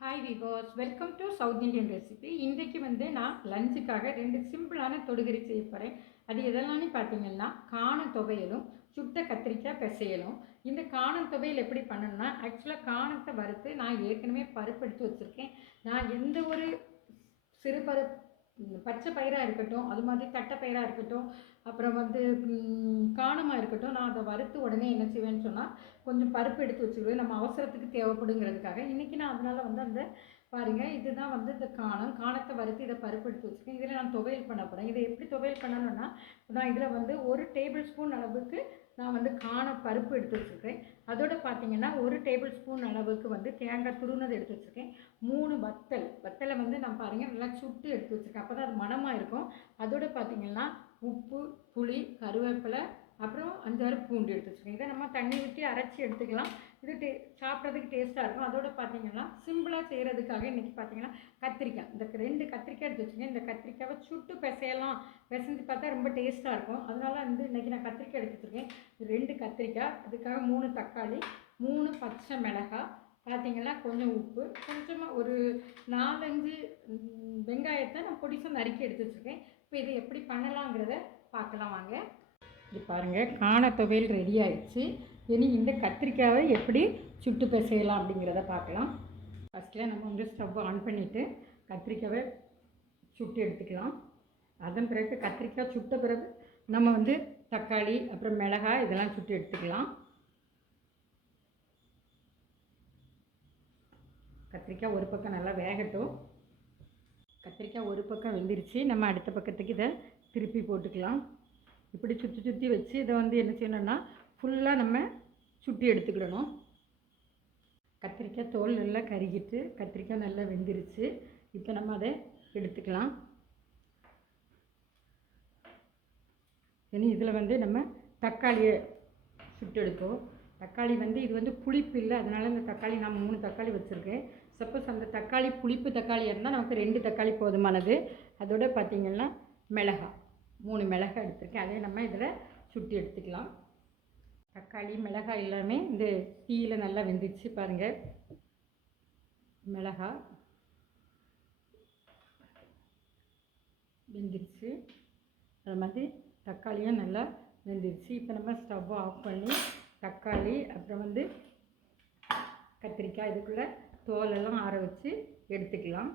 Hi viewers welcome to South Indian recipe இன்றைக்கு வந்து நான் லஞ்சுக்காக ரெண்டு சிம்பிளான தொடுகறி செய்ய போகிறேன் அது எதெல்லாம்னு பார்த்தீங்கன்னா காண துவையலும் சுட்ட கத்திரிக்காய் பிசையலும். இந்த காணம் துவையல் எப்படி பண்ணணும்னா ஆக்சுவலாக காணத்தை வறுத்து நான் ஏற்கனவே பருப்பு எடுத்து வச்சுருக்கேன். நான் எந்த ஒரு சிறு பருப்பு பச்சை பயிராக இருக்கட்டும் அது மாதிரி தட்டை பயிராக இருக்கட்டும் அப்புறம் வந்து காணமாக இருக்கட்டும் நான் அதை வறுத்து உடனே என்ன செய்வேன்னு சொன்னால் கொஞ்சம் பருப்பு எடுத்து வச்சுருவேன் நம்ம அவசரத்துக்கு தேவைப்படுங்கிறதுக்காக. இன்றைக்கி நான் அதனால் வந்து அந்த பாருங்கள் இதுதான் வந்து இந்த காணம். காணத்தை வறுத்து இதை பருப்பு எடுத்து வச்சுருக்கேன் இதில் நான் துவையல் பண்ண போகிறேன் இதை எப்படி துவையல் பண்ணணும்னா நான் இதில் வந்து ஒரு டேபிள் ஸ்பூன் அளவுக்கு நான் வந்து காண பருப்பு எடுத்து வச்சுருக்கேன் அதோட பார்த்தீங்கன்னா ஒரு டேபிள் ஸ்பூன் அளவுக்கு வந்து தேங்காய் துருனது எடுத்து வச்சுருக்கேன். மூணு வத்தல். வத்தலை வந்து நான் பாருங்கள் நல்லா சுட்டு எடுத்து வச்சுருக்கேன். அப்போ தான் அது மணமாக இருக்கும். அதோட பார்த்தீங்கன்னா உப்பு புளி கருவேப்பிலை அப்புறம் அஞ்சாறு பூண்டு எடுத்து வச்சுக்கோங்க. இதை நம்ம தண்ணி ஊற்றி அரைச்சி எடுத்துக்கலாம். இது டே சாப்பிட்றதுக்கு டேஸ்ட்டாக இருக்கும். அதோட பார்த்தீங்கன்னா சிம்பிளாக செய்கிறதுக்காக இன்றைக்கி பார்த்தீங்கன்னா கத்திரிக்காய். இந்த ரெண்டு கத்திரிக்காய் எடுத்து வச்சுங்க இந்த கத்திரிக்காவை சுட்டு பிசையலாம். பிசைஞ்சு பார்த்தா ரொம்ப டேஸ்ட்டாக இருக்கும். அதனால வந்து இன்றைக்கி நான் கத்திரிக்காய் எடுத்து வச்சுருக்கேன். ரெண்டு கத்திரிக்காய் அதுக்காக மூணு தக்காளி மூணு பச்சை மிளகாய் பார்த்தீங்கன்னா கொஞ்சம் உப்பு கொஞ்சமாக ஒரு நாலஞ்சு வெங்காயத்தை நான் பொடிசாக நறுக்கி எடுத்து வச்சுருக்கேன் இப்போ இதை எப்படி பண்ணலாங்கிறத பார்க்கலாம் வாங்க. இது பாருங்கள் காண துவையல் ரெடி ஆயிடுச்சு. இனி இந்த கத்திரிக்காவை எப்படி சுட்டு பிசையலாம் அப்படிங்கிறத பார்க்கலாம் ஃபஸ்ட்டில் நம்ம வந்து ஸ்டவ் ஆன் பண்ணிவிட்டு கத்திரிக்காவை சுட்டு எடுத்துக்கலாம். அதன் பிறகு கத்திரிக்காய் சுட்ட பிறகு நம்ம வந்து தக்காளி அப்புறம் மிளகாய் இதெல்லாம் சுட்டு எடுத்துக்கலாம். கத்திரிக்காய் ஒரு பக்கம் நல்லா வேகட்டும். கத்திரிக்காய் ஒரு பக்கம் வெந்துருச்சு. நம்ம அடுத்த பக்கத்துக்கு இதை திருப்பி போட்டுக்கலாம். இப்படி சுற்றி சுற்றி வச்சு இதை வந்து என்ன செய்யணும்னா ஃபுல்லாக நம்ம சுட்டி எடுத்துக்கிடணும். கத்திரிக்காய் தோல் நல்லா கருகிட்டு கத்திரிக்காய் நல்லா வெந்துருச்சு. இப்போ நம்ம அதை எடுத்துக்கலாம். இனி இதில் வந்து நம்ம தக்காளியை சுட்டு எடுப்போம். தக்காளி வந்து இது வந்து புளிப்பு இல்லை. அதனால் இந்த தக்காளி நான் மூணு தக்காளி வச்சுருக்கேன். சப்போஸ் அந்த தக்காளி புளிப்பு தக்காளி இருந்தால் நமக்கு ரெண்டு தக்காளி போதுமானது. அதோட பார்த்திங்கன்னா மிளகாய் மூணு மிளகாய் எடுத்திருக்கேன். அதே நம்ம இதில் சுட்டி எடுத்துக்கலாம். தக்காளி மிளகாய் எல்லாமே இந்த தீயில் நல்லா வெந்துச்சு பாருங்கள் மிளகா வெந்துருச்சு. அது மாதிரி தக்காளியும் நல்லா வெந்துருச்சு. இப்போ நம்ம ஸ்டவ் ஆஃப் பண்ணி தக்காளி அப்புறம் வந்து கத்திரிக்காய் இதுக்குள்ளே தோலெல்லாம் ஆற வச்சு எடுத்துக்கலாம்.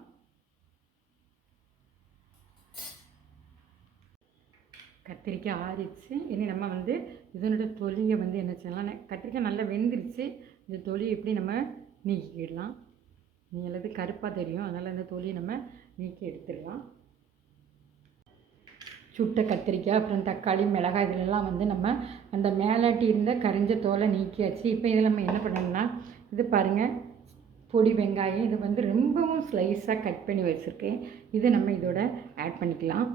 கத்திரிக்காய் ஆறிடுச்சு. இனி நம்ம வந்து இதனோட தொலியை வந்து என்ன செய்யலாம்? கத்திரிக்காய் நல்லா வெந்துருச்சு. இந்த தொலி எப்படி நம்ம நீக்கிடலாம்? நீ அல்லது கருப்பாக தெரியும். அதனால் இந்த தொலியை நம்ம நீக்கி எடுத்துடலாம். சுட்ட கத்திரிக்காய் அப்புறம் தக்காளி மிளகாய் இதிலெல்லாம் வந்து நம்ம அந்த மேலாட்டி இருந்த கரிஞ்ச தோலை நீக்கியாச்சு. இப்போ இதில் நம்ம என்ன பண்ணணும்னா இது பாருங்கள் பொடி வெங்காயம் இது வந்து ரொம்பவும் ஸ்லைஸாக கட் பண்ணி வச்சுருக்கேன். இதை நம்ம இதோட ஆட் பண்ணிக்கலாம்.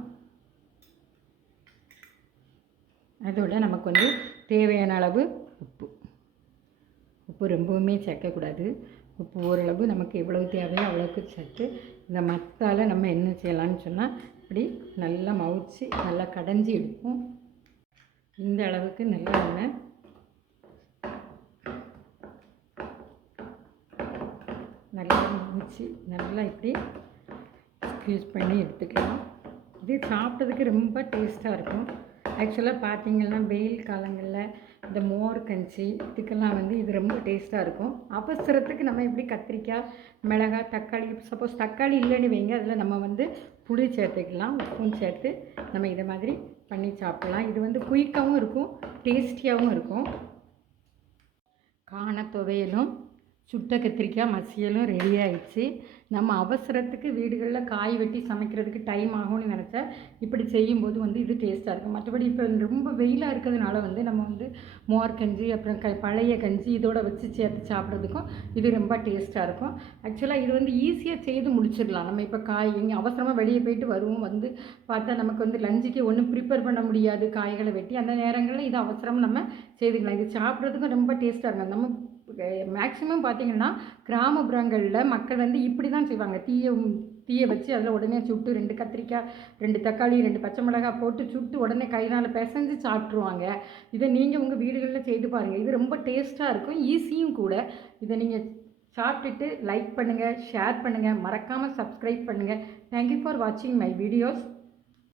அதோட நமக்கு வந்து தேவையான அளவு உப்பு. உப்பு ரொம்பவுமே சேர்க்கக்கூடாது. உப்பு ஓரளவு நமக்கு எவ்வளவு தேவையோ அவ்வளோக்கு சேர்த்து இந்த மத்தால நம்ம என்ன செய்யலாம்னு சொன்னால் இப்படி நல்லா மவுச்சு நல்லா கடைஞ்சி எடுப்போம். இந்த அளவுக்கு நல்லா நம்ம நல்லா முடிச்சு நல்லா இப்படி ஸ்க்யூஸ் பண்ணி எடுத்துக்கலாம். இது சாப்பிட்டதுக்கு ரொம்ப டேஸ்ட்டாக இருக்கும். ஆக்சுவலாக பார்த்தீங்கன்னா வெயில் காலங்களில் இந்த மோர் கஞ்சி இதுக்கெல்லாம் வந்து இது ரொம்ப டேஸ்ட்டாக இருக்கும். அவசரத்துக்கு நம்ம எப்படி கத்திரிக்காய் மிளகாய் தக்காளி சப்போஸ் தக்காளி இல்லைன்னு வைங்க அதில் நம்ம வந்து புளி சேர்த்துக்கலாம் உப்பும் சேர்த்து நம்ம இதை மாதிரி பண்ணி சாப்பிடலாம். இது வந்து குயிக்காகவும் இருக்கும் டேஸ்டியாகவும் இருக்கும். காண துவையலும் சுட்ட கத்திரிக்காய் மசியலும் ரெடி ஆயிடுச்சு. நம்ம அவசரத்துக்கு வீடுகளில் காய் வெட்டி சமைக்கிறதுக்கு டைம் ஆகும்னு நினச்சா இப்படி செய்யும்போது வந்து இது டேஸ்ட்டாக இருக்கும். மற்றபடி இப்போ ரொம்ப வெயிலாக இருக்கிறதுனால வந்து நம்ம வந்து மோர் கஞ்சி அப்புறம் க பழைய கஞ்சி இதோட வச்சு சேர்த்து சாப்பிட்றதுக்கும் இது ரொம்ப டேஸ்ட்டாக இருக்கும். ஆக்சுவலாக இது வந்து ஈஸியாக செய்து முடிச்சிடலாம். நம்ம இப்போ காய் எங்கே அவசரமாக வெளியே போயிட்டு வருவோம் வந்து பார்த்தா நமக்கு வந்து லஞ்சுக்கு ஒன்றும் ப்ரிப்பேர் பண்ண முடியாது. காய்களை வெட்டி அந்த நேரங்களில் இது அவசரமாக நம்ம செய்துக்கலாம். இது சாப்பிட்றதுக்கும் ரொம்ப டேஸ்ட்டாக இருக்கும். நம்ம மேக்ஸிமம் பார்த்தீங்கன்னா கிராமப்புறங்களில் மக்கள் வந்து இப்படி தான் செய்வாங்க. தீயை தீயை வச்சு அதில் உடனே சுட்டு ரெண்டு கத்திரிக்காய் ரெண்டு தக்காளி ரெண்டு பச்சை மிளகாய் போட்டு சுட்டு உடனே கைனால் பிசைஞ்சு சாப்பிட்ருவாங்க இதை நீங்கள் உங்கள் வீடுகளில் செய்து பாருங்கள் இது ரொம்ப டேஸ்ட்டாக இருக்கும். ஈஸியும் கூட. இதை நீங்கள் சாப்பிட்டுட்டு லைக் பண்ணுங்கள் ஷேர் பண்ணுங்கள் மறக்காமல் சப்ஸ்கிரைப் பண்ணுங்கள் தேங்க்யூ ஃபார் வாட்சிங் மை வீடியோஸ்